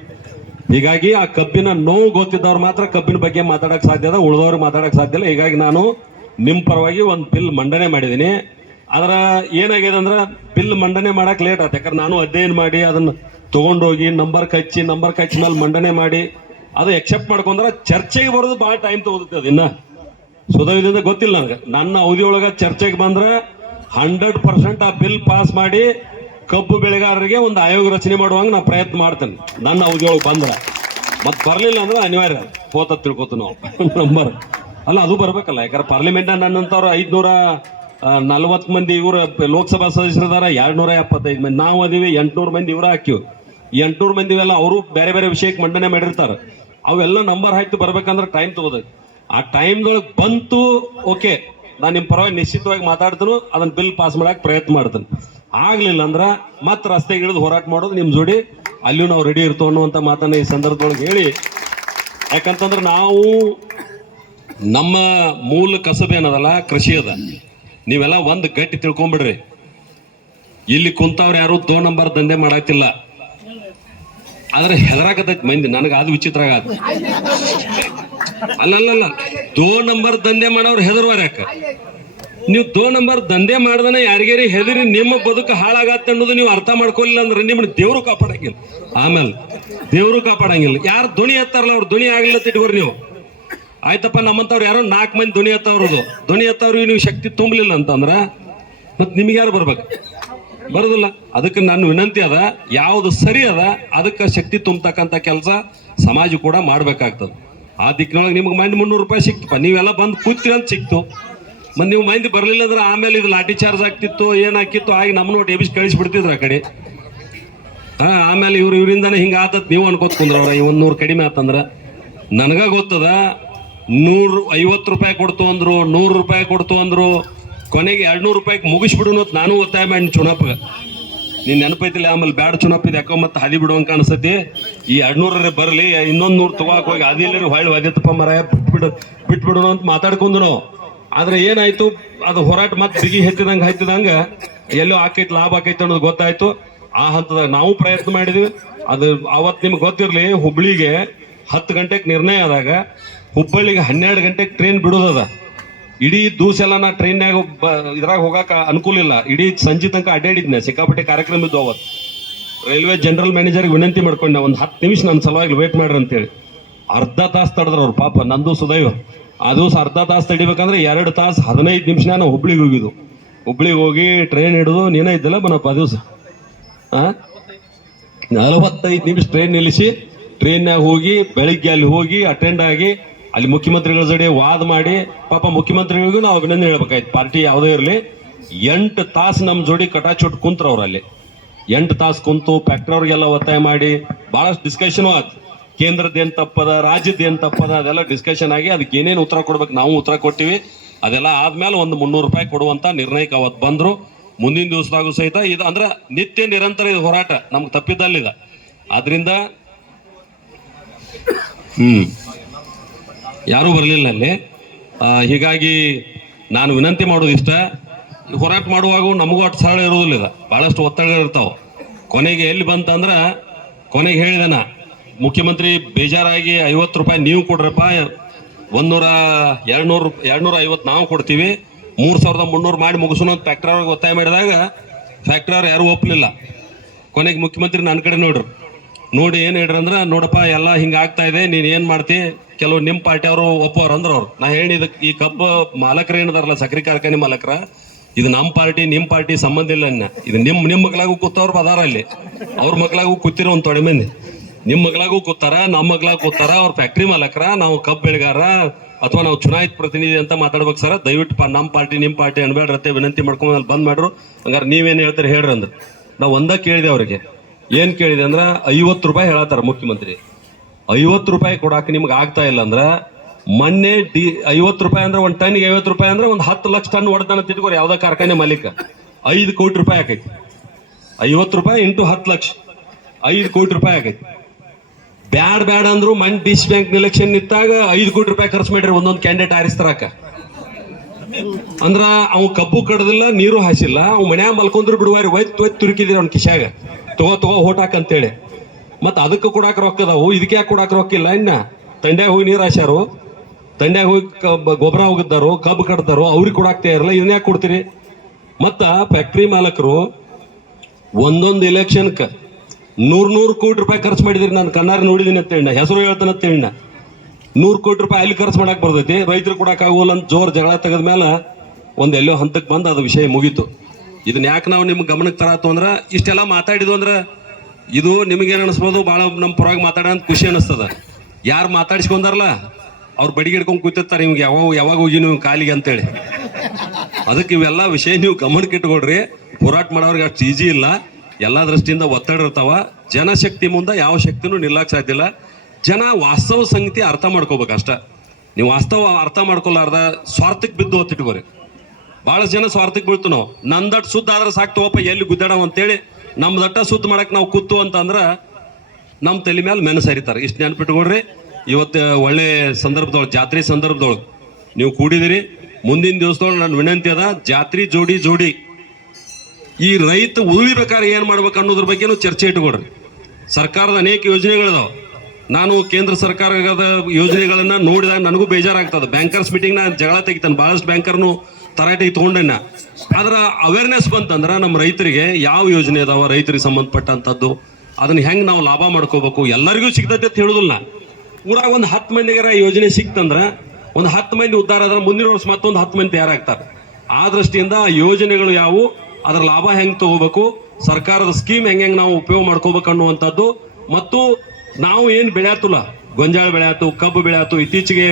ಹೀಗಾಗಿ ಆ ಕಬ್ಬಿನ ನೋವು ಗೊತ್ತಿದ್ದವ್ರು ಮಾತ್ರ ಕಬ್ಬಿನ ಬಗ್ಗೆ ಮಾತಾಡಕ್ ಸಾಧ್ಯ ಅದ, ಉಳಿದವ್ರು ಮಾತಾಡಕ್ ಸಾಧ್ಯ ಇಲ್ಲ. ಹೀಗಾಗಿ ನಾನು ನಿಮ್ ಪರವಾಗಿ ಒಂದು ಬಿಲ್ ಮಂಡನೆ ಮಾಡಿದ್ದೀನಿ. ಅದರ ಏನಾಗಿದೆ ಅಂದ್ರೆ, ಬಿಲ್ ಮಂಡನೆ ಮಾಡಕ್ ಲೇಟ್ ಆಯ್ತು. ಯಾಕಂದ್ರೆ ನಾನು ಅಧ್ಯಯನ ಮಾಡಿ ಅದನ್ನ ತಗೊಂಡೋಗಿ ನಂಬರ್ ಕಚ್ಚಿ ಮೇಲೆ ಮಂಡನೆ ಮಾಡಿ ಅದು ಎಕ್ಸೆಪ್ಟ್ ಮಾಡ್ಕೊಂಡ್ರೆ ಚರ್ಚೆಗೆ ಬರೋದು ಭಾಳ ಟೈಮ್ ತಗೋತೈತೆ ಅದಿನ್ನ ಸುಧವಿದಿಂದ ಗೊತ್ತಿಲ್ಲ ನನಗೆ. ನನ್ನ ಅವಧಿ ಒಳಗೆ ಚರ್ಚೆಗೆ ಬಂದ್ರೆ 100% ಆ ಬಿಲ್ ಪಾಸ್ ಮಾಡಿ ಕಬ್ಬು ಬೆಳೆಗಾರರಿಗೆ ಒಂದು ಆಯೋಗ ರಚನೆ ಮಾಡುವಂಗೆ ನಾ ಪ್ರಯತ್ನ ಮಾಡ್ತೇನೆ ನನ್ನ ಅವಧಿ ಒಳಗೆ ಬಂದ್ರೆ. ಮತ್ತೆ ಬರಲಿಲ್ಲ ಅಂದ್ರೆ ಅನಿವಾರ್ಯ ಹೋತ ತಿಳ್ಕೊತ ನಾವು ನಂಬರ್ ಅಲ್ಲ ಅದು ಬರ್ಬೇಕಲ್ಲ. ಯಾಕಂದ್ರೆ ಪಾರ್ಲಿಮೆಂಟ್ ನನ್ನಂತವ್ರು 540 ಮಂದಿ ಇವ್ರ ಲೋಕಸಭಾ ಸದಸ್ಯರದಾರ, 275 ಮಂದಿ ನಾವು ಅದೀವಿ, 800 ಮಂದಿ ಇವ್ರ ಹಾಕಿವಿ. 800 ಮಂದಿವೆಲ್ಲ ಅವರು ಬೇರೆ ಬೇರೆ ವಿಷಯಕ್ಕೆ ಮಂಡನೆ ಮಾಡಿರ್ತಾರೆ. ಅವೆಲ್ಲ ನಂಬರ್ ಹಾಕಿ ಬರ್ಬೇಕಂದ್ರೆ ಟೈಮ್ ತಗೋದೈತಿ. ಆ ಟೈಮ್ದೊಳಗೆ ಬಂತು ಓಕೆ, ನಾನು ನಿಮ್ಮ ಪರವಾಗಿ ನಿಶ್ಚಿತವಾಗಿ ಮಾತಾಡ್ತೀನಿ, ಅದನ್ನ ಬಿಲ್ ಪಾಸ್ ಮಾಡಕ್ಕೆ ಪ್ರಯತ್ನ ಮಾಡ್ತೇನೆ. ಆಗ್ಲಿಲ್ಲ ಅಂದ್ರೆ ಮತ್ತೆ ರಸ್ತೆಗೆ ಇಳಿದು ಹೋರಾಟ ಮಾಡೋದು ನಿಮ್ಮ ಜೋಡಿ, ಅಲ್ಲಿಯೂ ನಾವು ರೆಡಿ ಇರ್ತೀವಿ ಅನ್ನುವಂಥ ಮಾತನ್ನ ಈ ಸಂದರ್ಭದೊಳಗೆ ಹೇಳಿ, ಯಾಕಂತಂದ್ರೆ ನಾವು ನಮ್ಮ ಮೂಲ ಕಸಬೇನದಲ್ಲ ಕೃಷಿ ಅದ. ನೀವೆಲ್ಲ ಒಂದು ಗಟ್ಟಿ ತಿಳ್ಕೊಂಬಿಡ್ರಿ, ಇಲ್ಲಿ ಕುಂತವ್ರು ಯಾರು 2 ನಂಬರ್ ದಂಧೆ ಮಾಡಾಕ್ತಿಲ್ಲ. ಆದ್ರೆ ಹೆದರಾಕತೈತಿ ಮಂದಿ, ನನಗೆ ಅದು ವಿಚಿತ್ರ ಆಗತ್ತೆ. ಅಲ್ಲಲ್ಲ 2 ನಂಬರ್ ದಂಧೆ ಮಾಡೋರು ಹೆದರ್ವಾರ ಯಾಕ? ನೀವು 2 ನಂಬರ್ ದಂಧೆ ಮಾಡ್ದನೆ ಯಾರಿಗಾರಿ ಹೆದರಿ ನಿಮ್ಮ ಬದುಕು ಹಾಳಾಗತ್ತೆ ಅನ್ನೋದು ನೀವು ಅರ್ಥ ಮಾಡ್ಕೊಳ್ಳಿಲ್ಲ ಅಂದ್ರೆ ನಿಮ್ಮನ್ನ ದೇವ್ರು ಕಾಪಾಡಂಗಿಲ್ಲ. ಆಮೇಲೆ ದೇವ್ರು ಕಾಪಾಡಂಗಿಲ್ಲ. ಯಾರು ಧ್ವನಿ ಎತ್ತಾರಲ್ಲ ಅವ್ರು ಧ್ವನಿ ಆಗ್ಲಿಲ್ಲ ತಿಟ್ಕೋರಿ ನೀವು. ಆಯ್ತಪ್ಪ, ನಮ್ಮಂತವ್ರು ಯಾರೋ 4 ಮಂದಿ ಧ್ವನಿ ಎತ್ತವ್ರದು, ಧ್ವನಿ ಎತ್ತವ್ರಿಗೆ ನೀವು ಶಕ್ತಿ ತುಂಬಲಿಲ್ಲ ಅಂತಂದ್ರ ಮತ್ ನಿಮ್ಗೆ ಯಾರು ಬರ್ಬೇಕು? ಬರೋದಿಲ್ಲ. ಅದಕ್ಕೆ ನನ್ನ ವಿನಂತಿ ಅದ, ಯಾವ್ದು ಸರಿ ಅದ ಅದಕ್ಕೆ ಶಕ್ತಿ ತುಂಬತಕ್ಕಂಥ ಕೆಲಸ ಸಮಾಜ ಕೂಡ ಮಾಡ್ಬೇಕಾಗ್ತದೆ. ಆ ದಿಕ್ಕಿನೊಳಗೆ ನಿಮ್ಗೆ ಮಂದಿ 300 ರೂಪಾಯಿ ಸಿಕ್ತಪ್ಪ, ನೀವೆಲ್ಲ ಬಂದು ಕೂತ್ರಿ ಅಂತ ಸಿಕ್ತು. ಮತ್ತೆ ನೀವು ಮಂದಿ ಬರ್ಲಿಲ್ಲ ಅಂದ್ರೆ ಆಮೇಲೆ ಇದು ಲಾಠಿ ಚಾರ್ಜ್ ಆಗ್ತಿತ್ತು, ಏನಾಕಿತ್ತು, ಆಗಿ ನಮ್ಮನ್ನು ಒಟ್ಟು ಎಬಿಸಿ ಕಳಿಸ್ಬಿಡ್ತಿದ್ರು ಆ ಕಡೆ. ಆಮೇಲೆ ಇವರಿಂದಾನೆ ಹಿಂಗೆ ಆತತ್ ನೀವು ಅನ್ಕೋತ ಕುಂದ್ರವ್ರ. 100 ಕಡಿಮೆ ಆತಂದ್ರ ನನಗ ಗೊತ್ತದ. 150 ರೂಪಾಯಿ ಕೊಡ್ತು ಅಂದ್ರು, 100 ರೂಪಾಯಿ ಕೊಡ್ತು ಅಂದ್ರು, ಕೊನೆಗೆ 200 ರೂಪಾಯಿಗೆ ಮುಗಿಸ್ಬಿಡು ಅಂತ ನಾನು ಒತ್ತಾಯ ಮಾಡಿ ಚುನಾಪಗ. ನೀನ್ ನೆನಪೈತಿಲ್ಲ? ಆಮೇಲೆ ಬ್ಯಾಡ ಚುನಾಪ್ ಇದು ಯಾಕೋ ಮತ್ತೆ ಹಾದಿ ಬಿಡುವಂಗ ಅನ್ಸತಿ. ಈ 200 ಬರಲಿ, ಇನ್ನೊಂದು 100 ತಗೋಕ್ ಹೋಗಿ ಅದಿಲ್ಲರಿ ಹೊಳ್ಳಿ ಒದಿತ್ತಪ್ಪ ಮರ ಬಿಟ್ಬಿಡು ಅಂತ ಮಾತಾಡ್ಕೊಂಡು ನಾವು. ಆದ್ರೆ ಏನಾಯ್ತು, ಅದು ಹೋರಾಟ ಮತ್ತೆ ಬಿಗಿ ಹೆಚ್ಚಿದಂಗ ಎಲ್ಲೋ ಆಕೈತಿ, ಲಾಭ ಆಕೈತಿ ಅನ್ನೋದು ಗೊತ್ತಾಯ್ತು. ಆ ಹಂತದಾಗ ನಾವು ಪ್ರಯತ್ನ ಮಾಡಿದ್ವಿ. ಅದು ಅವತ್ತು ನಿಮ್ಗೆ ಗೊತ್ತಿರಲಿ, ಹುಬ್ಳಿಗೆ 10 ಗಂಟೆಗೆ ನಿರ್ಣಯ ಆದಾಗ ಹುಬ್ಬಳ್ಳಿಗೆ 12 ಗಂಟೆಗೆ ಟ್ರೈನ್ ಬಿಡೋದದ. ಇಡೀ ದಿವಸ ಎಲ್ಲ ನಾ ಟ್ರೈನ್ಯಾಗ ಇದ್ರಾಗ ಹೋಗಾಕ ಅನುಕೂಲ ಇಲ್ಲ. ಇಡೀ ಸಂಜೆ ತನಕ ಅಡ್ಡಾಡಿದ್ನೆ, ಸಿಕ್ಕಾಪಟ್ಟೆ ಕಾರ್ಯಕ್ರಮ ಇದ್ದು. ಅವತ್ತು ರೈಲ್ವೆ ಜನರಲ್ ಮ್ಯಾನೇಜರ್ಗೆ ವಿನಂತಿ ಮಾಡ್ಕೊಂಡೆ, ಒಂದು 10 ನಿಮಿಷ ನನ್ನ ಸಲುವಾಗಿ ವೇಟ್ ಮಾಡ್ರಿ ಅಂತೇಳಿ. ಅರ್ಧ ತಾಸು ತಡೆದ್ರ ಅವ್ರು, ಪಾಪ ನಂದು ಸುದೈವ. ಅದು ಅರ್ಧ ತಾಸು ತಡಿಬೇಕಂದ್ರೆ 2 ತಾಸು 15 ನಿಮಿಷ ನಾವು ಹುಬ್ಳಿಗೆ ಹೋಗಿದ್ದು. ಹುಬ್ಳಿಗೆ ಹೋಗಿ ಟ್ರೈನ್ ಹಿಡಿದು ನೀನೇ ಇದ್ದಲ್ಲ ಬನಪ್ಪ ದಿವಸ 45 ನಿಮಿಷ ಟ್ರೈನ್ ನಿಲ್ಲಿಸಿ, ಟ್ರೈನ್ಯಾಗ ಹೋಗಿ ಬೆಳಿಗ್ಗೆ ಅಲ್ಲಿ ಹೋಗಿ ಅಟೆಂಡ್ ಆಗಿ ಅಲ್ಲಿ ಮುಖ್ಯಮಂತ್ರಿಗಳ ಜೊತೆ ವಾದ ಮಾಡಿ, ಪಾಪ ಮುಖ್ಯಮಂತ್ರಿಗಳಿಗೂ ನಾವು ಅಭಿನಂದನೆ ಹೇಳ್ಬೇಕಾಯ್ತು. ಪಾರ್ಟಿ ಯಾವುದೇ ಇರಲಿ, 8 ತಾಸು ನಮ್ಮ ಜೋಡಿ ಕಟಾಚುಟ್ಟು ಕುಂತ್ರ ಅವ್ರು. ಅಲ್ಲಿ 8 ತಾಸು ಕುಂತು ಫ್ಯಾಕ್ಟ್ರಿ ಅವ್ರಿಗೆಲ್ಲ ಒತ್ತಾಯ ಮಾಡಿ ಬಹಳಷ್ಟು ಡಿಸ್ಕಷನ್ ಆಯ್ತು. ಕೇಂದ್ರದ್ದು ಏನ್ ತಪ್ಪದ, ರಾಜ್ಯದ ಏನ್ ತಪ್ಪದ, ಅದೆಲ್ಲ ಡಿಸ್ಕಷನ್ ಆಗಿ ಅದಕ್ಕೆ ಏನೇನು ಉತ್ತರ ಕೊಡ್ಬೇಕು ನಾವು ಉತ್ತರ ಕೊಟ್ಟಿವಿ. ಅದೆಲ್ಲ ಆದ್ಮೇಲೆ ಒಂದು 300 ರೂಪಾಯಿ ಕೊಡುವಂತ ನಿರ್ಣಯಕ್ಕೆ ಅವತ್ತು ಬಂದ್ರು. ಮುಂದಿನ ದಿವಸದಾಗೂ ಸಹಿತ ಇದು ಅಂದ್ರೆ ನಿತ್ಯ ನಿರಂತರ ಇದು ಹೋರಾಟ ನಮ್ಗೆ ತಪ್ಪಿದ್ದಲ್ಲಿದೆ. ಆದ್ರಿಂದ ಯಾರೂ ಬರಲಿಲ್ಲ ಅಲ್ಲಿ. ಹೀಗಾಗಿ ನಾನು ವಿನಂತಿ ಮಾಡೋದು ಇಷ್ಟ, ಹೋರಾಟ ಮಾಡುವಾಗ ನಮಗೂ ಅಷ್ಟು ಸರಳ ಇರೋದಿಲ್ಲ, ಇದು ಬಹಳಷ್ಟು ಒತ್ತಡಗಳು ಇರ್ತಾವ. ಕೊನೆಗೆ ಎಲ್ಲಿ ಬಂತಂದ್ರ, ಕೊನೆಗೆ ಹೇಳಿದನ ಮುಖ್ಯಮಂತ್ರಿ ಬೇಜಾರಾಗಿ 50 ರೂಪಾಯಿ ನೀವು ಕೊಡ್ರಪ್ಪ, 250 ನಾವು ಕೊಡ್ತೀವಿ, 3300 ಮಾಡಿ ಮುಗಿಸೋಣ ಅಂತ ಫ್ಯಾಕ್ಟ್ರಿ ಅವ್ರಿಗೆ ಒತ್ತಾಯ ಮಾಡಿದಾಗ ಫ್ಯಾಕ್ಟ್ರಿ ಅವ್ರು ಯಾರು ಒಪ್ಪಲಿಲ್ಲ. ಕೊನೆಗೆ ಮುಖ್ಯಮಂತ್ರಿ ನನ್ನ ಕಡೆ ನೋಡಿ ಏನ್ ಹೇಳ್ರಿ ಅಂದ್ರೆ, ನೋಡಪ್ಪ ಎಲ್ಲ ಹಿಂಗಾಗ್ತಾ ಇದೆ, ನೀನ್ ಏನ್ ಮಾಡ್ತಿ, ಕೆಲವು ನಿಮ್ಮ ಪಾರ್ಟಿ ಅವರು ಒಪ್ಪೋರು ಅಂದ್ರ ಅವ್ರು. ನಾ ಹೇಳಿ ಇದಕ್ಕೆ ಈ ಕಬ್ಬು ಮಾಲಕರು ಏನಿದಾರಲ್ಲ, ಸಕ್ಕರೆ ಕಾರ್ಖಾನೆ ಮಾಲಕರ, ಇದು ನಮ್ಮ ಪಾರ್ಟಿ ನಿಮ್ಮ ಪಾರ್ಟಿ ಸಂಬಂಧ ಇಲ್ಲ. ಇದು ನಿಮ್ಮ ಮಕ್ಕಳಾಗೂ ಕೂತವ್ರು ಅದಾರ ಅಲ್ಲಿ, ಅವ್ರ ಮಕ್ಕಳಾಗೂ ಕೂತಿರೋ ಒಂದು ತೊಡೆ ಮಂದಿ, ನಿಮ್ಮ ಮಕ್ಕಳಾಗೂ ಕೂತಾರ, ನಮ್ಮ ಮಕ್ಕಳಾಗೂ ಕೂತಾರ. ಅವ್ರ ಫ್ಯಾಕ್ಟ್ರಿ ಮಾಲಕರ, ನಾವು ಕಬ್ಬು ಬೆಳೆಗಾರ ಅಥವಾ ನಾವು ಚುನಾಯಿತ ಪ್ರತಿನಿಧಿ ಅಂತ ಮಾತಾಡ್ಬೇಕು ಸರ್. ದಯವಿಟ್ಟು ನಮ್ಮ ಪಾರ್ಟಿ ನಿಮ್ಮ ಪಾರ್ಟಿ ಅನ್ಬೇಡ್ರತ್ತೆ, ವಿನಂತಿ ಮಾಡ್ಕೊಂಡು ಬಂದ್ ಮಾಡ್ರು. ಹಂಗಾರೆ ನೀವೇನು ಹೇಳ್ತಾರೆ ಹೇಳ್ರಿ ಅಂದ್ರೆ ನಾವು ಒಂದ ಕೇಳಿದೆ ಅವ್ರಿಗೆ. ಏನ್ ಕೇಳಿದೆ ಅಂದ್ರ 50 ರೂಪಾಯಿ ಹೇಳತ್ತಾರ ಮುಖ್ಯಮಂತ್ರಿ. 50 ರೂಪಾಯಿ ಕೊಡಾಕ ನಿಮ್ಗೆ ಆಗ್ತಾ ಇಲ್ಲ ಅಂದ್ರ, ಮೊನ್ನೆ 50 ರೂಪಾಯಿ ಅಂದ್ರೆ ಒಂದು ಟನ್ಗೆ 50 ರೂಪಾಯಿ ಅಂದ್ರೆ ಒಂದು 10 ಲಕ್ಷ ಟನ್ ಹೊಡೆದಾನ ತಿಳ್ಕೊರಿ ಯಾವ್ದೋ ಕಾರ್ಖಾನೆ ಮಾಲೀಕ. 5 ಕೋಟಿ ರೂಪಾಯಿ ಆಕೈತಿ. 50 ರೂಪಾಯಿ ಇಂಟು 10 ಲಕ್ಷ 5 ಕೋಟಿ ರೂಪಾಯಿ ಆಕೈತಿ. ಬ್ಯಾಡ ಅಂದ್ರು ಮನ್ ಡಿಸ್ ಬ್ಯಾಂಕ್ ಎಲೆಕ್ಷನ್ ನಿಂತಾಗ 5 ಕೋಟಿ ರೂಪಾಯಿ ಖರ್ಚು ಮಾಡ್ರಿ ಒಂದೊಂದು ಕ್ಯಾಂಡಿಡೇಟ್ ಆರಿಸ್ತಾರಕ. ಅಂದ್ರ ಅವ್ ಕಬ್ಬು ಕಡದಿಲ್ಲ, ನೀರು ಹಾಸಿಲ್ಲ, ಅವ್ ಮನ್ಯಾಗ ಮಲ್ಕೊಂಡ್ರು ಬಿಡುವಾರಿ ಒಯ್ತು ತುರುಕಿದ್ರಿ ಅವ್ನ ಕಿಶಾಗ, ತಗೋ ಹೋಟ್ ಹಾಕಂತೇಳಿ. ಮತ್ ಅದಕ್ಕೆ ಕೊಡಾಕ ರೊಕ್ಕ ಅದಾವು, ಇದಕ್ಕೆ ಯಾಕೆ ಕೊಡಾಕ ರೊಕ್ಕ ಇಲ್ಲ? ಇನ್ನ ತಂಡ್ಯಾಗ ಹೋಗಿ ನೀರು ಹಾಸ್ಯಾರು, ತಂಡ್ಯಾಗ ಹೋಗಿ ಗೊಬ್ಬರ ಹೋಗಿದ್ದಾರು, ಕಬ್ಬು ಕಡ್ದಾರು, ಅವ್ರಿಗೆ ಕೊಡಾಕ್ತಾ ಇರಲ್ಲ, ಇದನ್ನ ಯಾಕೆ ಕೊಡ್ತೀರಿ? ಮತ್ತ ಫ್ಯಾಕ್ಟ್ರಿ ಮಾಲಕರು ಒಂದೊಂದು ಎಲೆಕ್ಷನ್ಕ 100 ಕೋಟಿ ರೂಪಾಯಿ ಖರ್ಚು ಮಾಡಿದಿರಿ. ನಾನು ಕಣ್ಣಾರ ನೋಡಿದೀನಿ ಅಂತ ಹೇಳಿ, ಹೆಸರು ಹೇಳ್ತಾನೆ ಅಂತ ಹೇಳಿ, 100 ಕೋಟಿ ರೂಪಾಯಿ ಅಲ್ಲಿ ಖರ್ಚು ಮಾಡಕ್ ಬರ್ತೈತಿ, ರೈತರು ಕೊಡಕ್ ಆಗೋಲ್ಲ ಅಂತ ಜೋರ್ ಜಗಳ ತೆಗೆದ ಮೇಲೆ ಎಲ್ಲೋ ಹಂತಕ್ಕೆ ಬಂದು ಅದು ವಿಷಯ ಮುಗೀತು. ಇದನ್ನ ಯಾಕೆ ನಾವು ನಿಮ್ಗೆ ಗಮನಕ್ಕೆ ತರತ್ತು ಅಂದ್ರೆ, ಇಷ್ಟೆಲ್ಲ ಮಾತಾಡಿದ್ವು ಅಂದ್ರೆ ಇದು ನಿಮಗೇನು ಅನಿಸ್ಬೋದು, ಭಾಳ ನಮ್ಮ ಪರವಾಗಿ ಮಾತಾಡೋ ಅಂತ ಖುಷಿ ಅನಿಸ್ತದ. ಯಾರು ಮಾತಾಡಿಸ್ಕೊಂಡಾರಲ್ಲ ಅವ್ರು ಬಡಿಗೆ ಹಿಡ್ಕೊಂಡು ಕೂತಿರ್ತಾರೆ, ನಿಮ್ಗೆ ಯಾವಾಗ ಹೋಗಿ ನೀವು ಕಾಲಿಗೆ ಅಂತೇಳಿ. ಅದಕ್ಕೆ ಇವೆಲ್ಲ ವಿಷಯ ನೀವು ಗಮನಕ್ಕೆ ಇಟ್ಕೊಡ್ರಿ. ಹೋರಾಟ ಮಾಡೋರಿಗೆ ಅಷ್ಟು ಈಜಿ ಇಲ್ಲ, ಎಲ್ಲ ದೃಷ್ಟಿಯಿಂದ ಒತ್ತಡ ಇರ್ತಾವ. ಜನಶಕ್ತಿ ಮುಂದೆ ಯಾವ ಶಕ್ತಿನೂ ನಿಲ್ಲಕ್ಕೆ ಸಾಧ್ಯ ಇಲ್ಲ. ಜನ ವಾಸ್ತವ ಸಂಗತಿ ಅರ್ಥ ಮಾಡ್ಕೋಬೇಕು ಅಷ್ಟ. ನೀವು ವಾಸ್ತವ ಅರ್ಥ ಮಾಡ್ಕೊಲಾರ್ದ ಸ್ವಾರ್ಥಕ್ಕೆ ಬಿದ್ದು ಹೊತ್ತಿಟ್ಕೋರಿ. ಭಾಳಷ್ಟು ಜನ ಸ್ವಾರ್ಥಕ್ಕೆ ಬೀಳ್ತು. ನಾವು ನಂದಟ್ಟು ಸುದ್ದ ಆದ್ರೆ ಸಾಕು ತಗೋಪ ಎಲ್ಲಿ ಗುದ್ದಾಡವ ಅಂತೇಳಿ ನಮ್ಮ ದಟ್ಟ ಸುದ್ದ ಮಾಡಕ್ಕೆ ನಾವು ಕೂತು ಅಂತಂದ್ರೆ ನಮ್ಮ ತಲೆ ಮೇಲೆ ಮೆಣಸು ಹರಿತಾರೆ. ಇಷ್ಟು ನೆನ್ಪಿಟ್ಕೊಡ್ರಿ. ಇವತ್ತು ಒಳ್ಳೆ ಸಂದರ್ಭದೊಳಗೆ, ಜಾತ್ರೆ ಸಂದರ್ಭದೊಳಗೆ ನೀವು ಕೂಡಿದಿರಿ. ಮುಂದಿನ ದಿವಸದೊಳಗೆ ನನ್ನ ವಿನಂತಿ ಅದ, ಜಾತ್ರೆ ಜೋಡಿ ಈ ರೈತ ಉಳಿಬೇಕಾದ್ರೆ ಏನು ಮಾಡ್ಬೇಕು ಅನ್ನೋದ್ರ ಬಗ್ಗೆನೂ ಚರ್ಚೆ ಇಟ್ಕೊಡ್ರಿ. ಸರ್ಕಾರದ ಅನೇಕ ಯೋಜನೆಗಳಿದಾವೆ. ನಾನು ಕೇಂದ್ರ ಸರ್ಕಾರದ ಯೋಜನೆಗಳನ್ನ ನೋಡಿದಾಗ ನನಗೂ ಬೇಜಾರಾಗ್ತದೆ. ಬ್ಯಾಂಕರ್ಸ್ ಮೀಟಿಂಗ್ ನಾನು ಜಗಳ ತೆಗಿತಾನೆ, ಭಾಳಷ್ಟು ಬ್ಯಾಂಕರ್ನು ತರಾಟೆಗೆ ತೊಗೊಂಡೇನ. ಆದ್ರೆ ಅವೇರ್ನೆಸ್ ಬಂತಂದ್ರೆ ನಮ್ಮ ರೈತರಿಗೆ ಯಾವ ಯೋಜನೆ ಅದಾವ, ರೈತರಿಗೆ ಸಂಬಂಧಪಟ್ಟಂಥದ್ದು, ಅದನ್ನ ಹೆಂಗೆ ನಾವು ಲಾಭ ಮಾಡ್ಕೋಬೇಕು, ಎಲ್ಲರಿಗೂ ಸಿಗ್ತೈತೆ ಅಂತ ಹೇಳುದಿಲ್ಲ. ಊರಾಗ ಒಂದು 10 ಮಂದಿಗಾರ ಯೋಜನೆ ಸಿಕ್ತಂದ್ರೆ ಒಂದು 10 ಮಂದಿ ಉದ್ಧಾರ ಆದ್ರೆ ಮುಂದಿನ ವರ್ಷ ಮತ್ತೊಂದು 10 ಮಂದಿ ತಯಾರಾಗ್ತಾರೆ. ಆ ದೃಷ್ಟಿಯಿಂದ ಯೋಜನೆಗಳು ಯಾವುವು, ಅದರ ಲಾಭ ಹೆಂಗೆ ತಗೋಬೇಕು, ಸರ್ಕಾರದ ಸ್ಕೀಮ್ ಹೆಂಗೆ ನಾವು ಉಪಯೋಗ ಮಾಡ್ಕೋಬೇಕು ಅನ್ನುವಂಥದ್ದು, ಮತ್ತು ನಾವು ಏನು ಬೆಳೆಯತ್ತಲ್ಲ, ಗೊಂಜಾಳ ಬೆಳೆಯತ್ತು, ಕಬ್ಬು ಬೆಳೆಯತ್ತು. ಇತ್ತೀಚೆಗೆ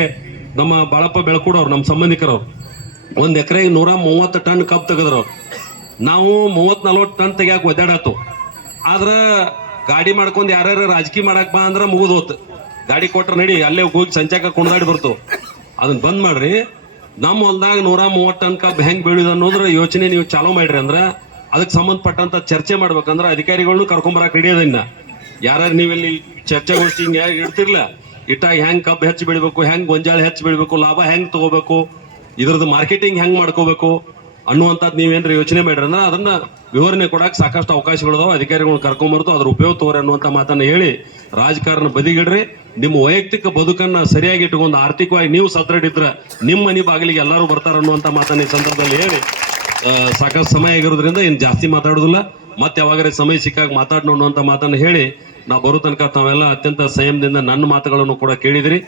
ನಮ್ಮ ಬಾಳಪ್ಪ ಬೆಳಕೂಡವ್ರು, ನಮ್ಮ ಸಂಬಂಧಿಕರವ್ರು, 1 ಎಕರೆಗೆ 130 ಟನ್ ಕಬ್ಬು ತೆಗೆದ್ರವ್ರು. ನಾವು 30-40 ಟನ್ ತೆಗಿಯಾಕ ಒದ್ದಾಡತ್ತು. ಆದ್ರೆ ಗಾಡಿ ಮಾಡ್ಕೊಂಡು ಯಾರ್ಯಾರು ರಾಜಕೀಯ ಮಾಡಕ್ ಬಾ ಅಂದ್ರೆ ಮುಗಿದು ಹೋತು. ಗಾಡಿ ಕೊಟ್ರೆ ನಡಿ ಅಲ್ಲೇ ಹೋಗಿ ಸಂಚಾಕ ಕುಣ್ದಾಡಿ ಬರ್ತು. ಅದನ್ನ ಬಂದ್ ಮಾಡ್ರಿ. ನಮ್ಮ ಹೊಲ್ದಾಗ 130 ಟನ್ ಕಬ್ಬು ಹೆಂಗ್ ಬೆಳೆಯೋದು ಅನ್ನೋದ್ರ ಯೋಚನೆ ನೀವು ಚಾಲೂ ಮಾಡ್ರಿ ಅಂದ್ರೆ ಅದಕ್ಕೆ ಸಂಬಂಧಪಟ್ಟಂತ ಚರ್ಚೆ ಮಾಡ್ಬೇಕಂದ್ರೆ ಅಧಿಕಾರಿಗಳನ್ನೂ ಕರ್ಕೊಂಬರಕ್ ಹಿಡಿಯೋದನ್ನ. ಯಾರ್ಯಾರು ನೀವೆಲ್ಲಿ ಚರ್ಚೆಗೋಷ್ಠಿ ಹಿಂಗೆ ಇಡ್ತಿರ್ಲ, ಇಟ್ಟಾಗ ಹೆಂಗ್ ಕಬ್ಬು ಹೆಚ್ಚು ಬೆಳಿಬೇಕು, ಹೆಂಗ್ ಗೊಂಜಾಳ ಹೆಚ್ಚು ಬೆಳಿಬೇಕು, ಲಾಭ ಹೆಂಗ್ ತಗೋಬೇಕು, ಇದ್ರದ್ದು ಮಾರ್ಕೆಟಿಂಗ್ ಹೆಂಗ್ ಮಾಡ್ಕೋಬೇಕು ಅನ್ನುವಂಥದ್ದು ನೀವೇನ್ರ ಯೋಚನೆ ಮಾಡ್ರಿ ಅಂದ್ರೆ ಅದನ್ನ ವಿವರಣೆ ಕೊಡಕ್ಕೆ ಸಾಕಷ್ಟು ಅವಕಾಶಗಳಿದಾವೆ. ಅಧಿಕಾರಿಗಳನ್ನ ಕರ್ಕೊಂಬರ್ತು ಅದ್ರ ಉಪಯೋಗ ತೋರಿ ಅನ್ನುವಂಥ ಮಾತನ್ನ ಹೇಳಿ ರಾಜಕಾರಣ ಬದಿಗಿಡ್ರಿ. ನಿಮ್ಮ ವೈಯಕ್ತಿಕ ಬದುಕನ್ನ ಸರಿಯಾಗಿ ಇಟ್ಕೊಂಡು ಆರ್ಥಿಕವಾಗಿ ನೀವು ಸದೃಢ ಇದ್ರೆ ನಿಮ್ಮ ಮನೆ ಬಾಗಿಲಿಗೆ ಎಲ್ಲರೂ ಬರ್ತಾರ ಅನ್ನುವಂಥ ಮಾತನ್ನ ಈ ಸಂದರ್ಭದಲ್ಲಿ ಹೇಳಿ, ಸಾಕಷ್ಟು ಸಮಯ ಆಗಿರೋದ್ರಿಂದ ಏನು ಜಾಸ್ತಿ ಮಾತಾಡೋದಿಲ್ಲ. ಮತ್ತೆ ಯಾವಾಗಲೇ ಸಮಯ ಸಿಕ್ಕಾಗ ಮಾತಾಡೋಣ ಅನ್ನುವಂಥ ಮಾತನ್ನು ಹೇಳಿ ನಾವು ಬರೋ ತನಕ ತಾವೆಲ್ಲ ಅತ್ಯಂತ ಸಂಯಮದಿಂದ ನನ್ನ ಮಾತುಗಳನ್ನು ಕೂಡ ಕೇಳಿದಿರಿ.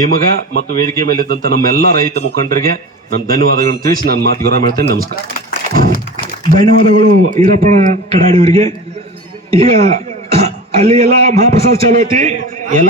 ನಿಮಗ ಮತ್ತು ವೇದಿಕೆ ಮೇಲಿದ್ದಂಥ ನಮ್ಮೆಲ್ಲ ರೈತ ಮುಖಂಡರಿಗೆ ನನ್ನ ಧನ್ಯವಾದಗಳನ್ನು ತಿಳಿಸಿ ನಾನು ಮಾತಿಗೆ ವಿರಾಮ ಹೇಳ್ತೇನೆ. ನಮಸ್ಕಾರ. ಧನ್ಯವಾದಗಳು ಈರಪ್ಪನ ಕಡಾಡಿಯವರಿಗೆ. ಈಗ ಅಲ್ಲಿ ಎಲ್ಲ ಮಹಾಪ್ರಸಾದ ಚಾಲು ಐತಿ. ಎಲ್ಲ